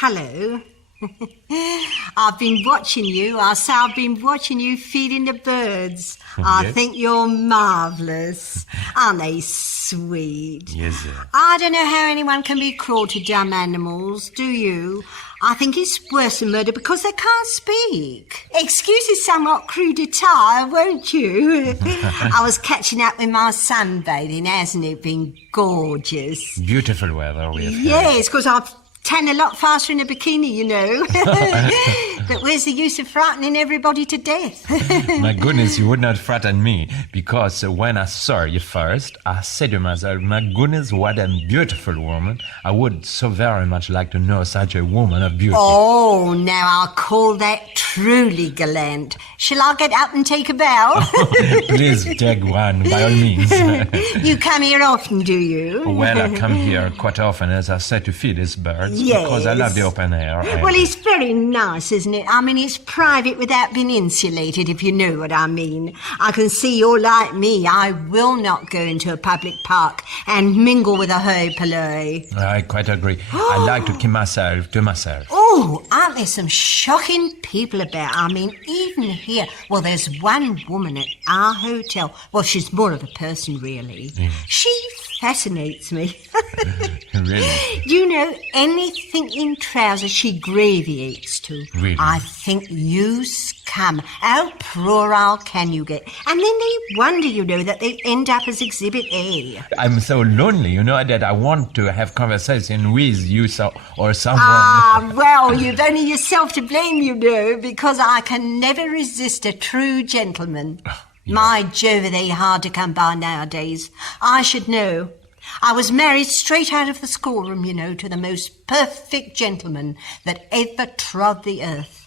Hello. I've been watching you. I've been watching you feeding the birds. I think you're marvellous. Aren't they sweet? Yes, sir. I don't know how anyone can be cruel to dumb animals, do you? I think it's worse than murder because they can't speak. Excuse this somewhat crude attire, won't you? I was catching up with my sunbathing, hasn't it been gorgeous? Beautiful weather we have had. Yes, because I've tan a lot faster in a bikini, you know. But where's the use of frightening everybody to death? My goodness, you would not frighten me, because when I saw you first, I said to myself, my goodness, what a beautiful woman. I would so very much like to know such a woman of beauty. Oh, now I'll call that truly gallant. Shall I get up and take a bow? Please take one, by all means. You come here often, do you? Well, I come here quite often, as I said, to feed these birds, Yes. because I love the open air. Well, it's very nice, isn't it? I mean, it's private without being insulated, if you know what I mean. I can see you're like me. I will not go into a public park and mingle with a hoi polloi. I quite agree. I like to keep myself to myself. Oh, aren't there some shocking people about? I mean, even here. Well, there's one woman at our hotel. Well, she's more of a person, really. She fascinates me. Really? You know, anything in trousers she graviates to. Really? I think you scum. How plural can you get? And then they wonder, you know, that they end up as Exhibit A. I'm so lonely, you know, that I want to have conversation with you or someone. Ah, well, you've only yourself to blame, you know, because I can never resist a true gentleman. My Jove, are they hard to come by nowadays. I should know. I was married straight out of the schoolroom, you know, to the most perfect gentleman that ever trod the earth.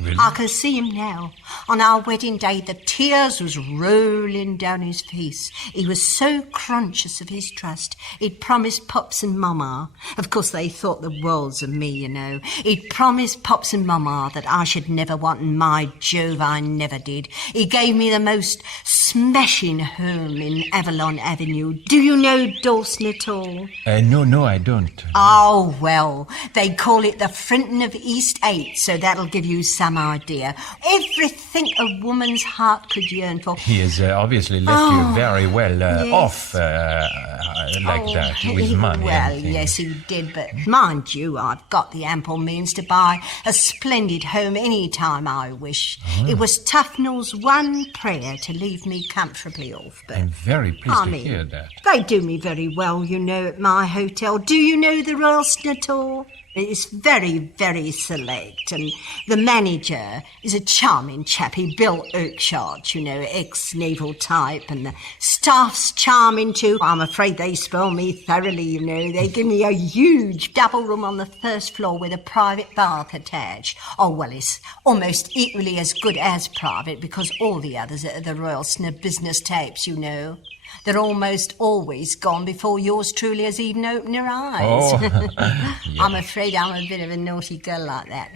Really? I can see him now. On our wedding day, the tears was rolling down his face. He was so conscious of his trust. He'd promised Pops and Mama. Of course, they thought the worlds of me, you know. He'd promised Pops and Mama that I should never want, and my Jove, I never did. He gave me the most smashing home in Avalon Avenue. Do you know Dawson at all? No, I don't. Oh, well, they call it the Frinton of East 8, so that'll give you some idea. Everything a woman's heart could yearn for. He has obviously left you very well off like that, with money. Well, and things. yes, he did, but mind you, I've got the ample means to buy a splendid home any time I wish. It was Tufnell's one prayer to leave me comfortably off, but I'm very pleased to hear that. they do me very well, you know, at my hotel. Do you know the Royalston at all? It's very, very select, and the manager is a charming chap. He built Oakshott, you know, ex-naval type, and the staff's charming too. I'm afraid they spoil me thoroughly, you know. They give me a huge double room on the first floor with a private bath attached. Oh, well, it's almost equally as good as private, because all the others at the Royalston are business types, you know. They're almost always gone before yours truly has even opened her eyes. Oh, yeah. I'm afraid I'm a bit of a naughty girl like that.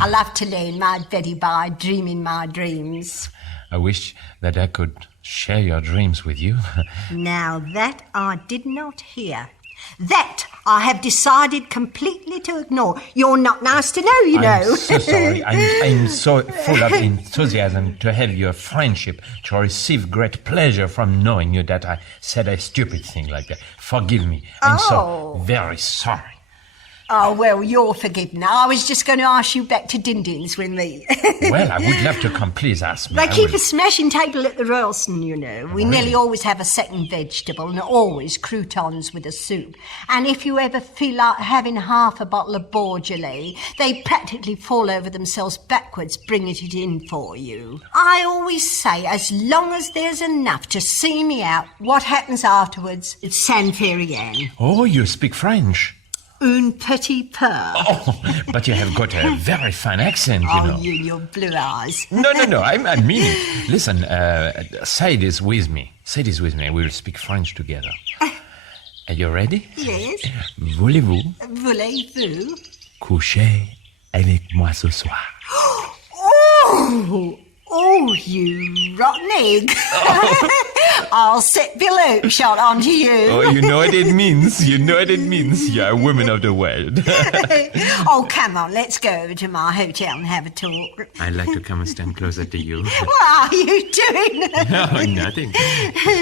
I love to lay in my beddy by, dreaming my dreams. I wish that I could share your dreams with you. Now that I did not hear. That I have decided completely to ignore. You're not nice to know, you know. I'm so sorry. I'm so full of enthusiasm to have your friendship, to receive great pleasure from knowing you that I said a stupid thing like that. Forgive me. I'm so very sorry. Oh, well, you're forgiven. I was just going to ask you back to Dindin's with me. Well, I would love to come. Please ask me. They keep a smashing table at the Royalston, you know. We Really? nearly always have a second vegetable and always croutons with a soup. And if you ever feel like having half a bottle of Beaujolais, they practically fall over themselves backwards bringing it in for you. I always say, as long as there's enough to see me out, what happens afterwards, it's San Ferrian. Oh, you speak French. Un petit peu. Oh, but you have got a very fine accent, you know. Oh, your blue eyes. No, I mean it. Listen, say this with me. Say this with me. We'll speak French together. Are you ready? Yes. Voulez-vous Voulez-vous? coucher avec moi ce soir? Oh, you rotten egg. I'll set Bill Oakeshott onto you. Oh, you know what it means. You know what it means. You're a woman of the world. Oh, come on, let's go over to my hotel and have a talk. I'd like to come and stand closer to you. What are you doing? No, nothing.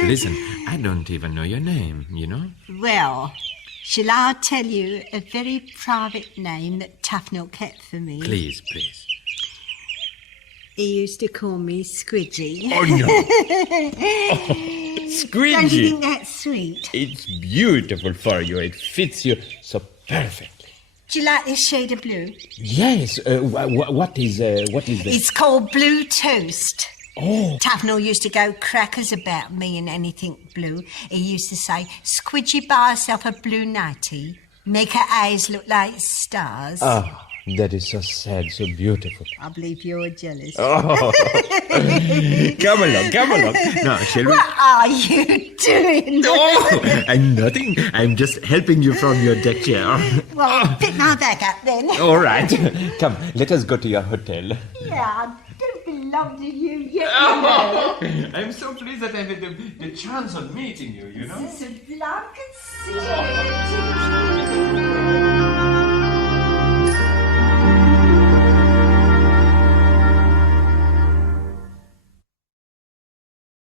Listen, I don't even know your name, you know? Well, shall I tell you a very private name that Tufnell kept for me? Please, please. He used to call me Squidgy. Oh, no. Squidgy. Don't you think that's sweet? It's beautiful for you. It fits you so perfectly. Do you like this shade of blue? Yes. What is that? It's called Blue Toast. Oh. Tufnell used to go crackers about me and anything blue. He used to say, Squidgy, buy herself a blue nightie. Make her eyes look like stars. Oh, that is so sad, so beautiful. I believe you're jealous. Oh. Come along. Now, shall we? What are you doing? Oh, I'm nothing. I'm just helping you from your deck chair. Well, pick my bag up then. All right. Come, let us go to your hotel. Yeah, I don't belong to you yet, you know. I'm so pleased that I had the chance of meeting you, you know? This is a blood consideration.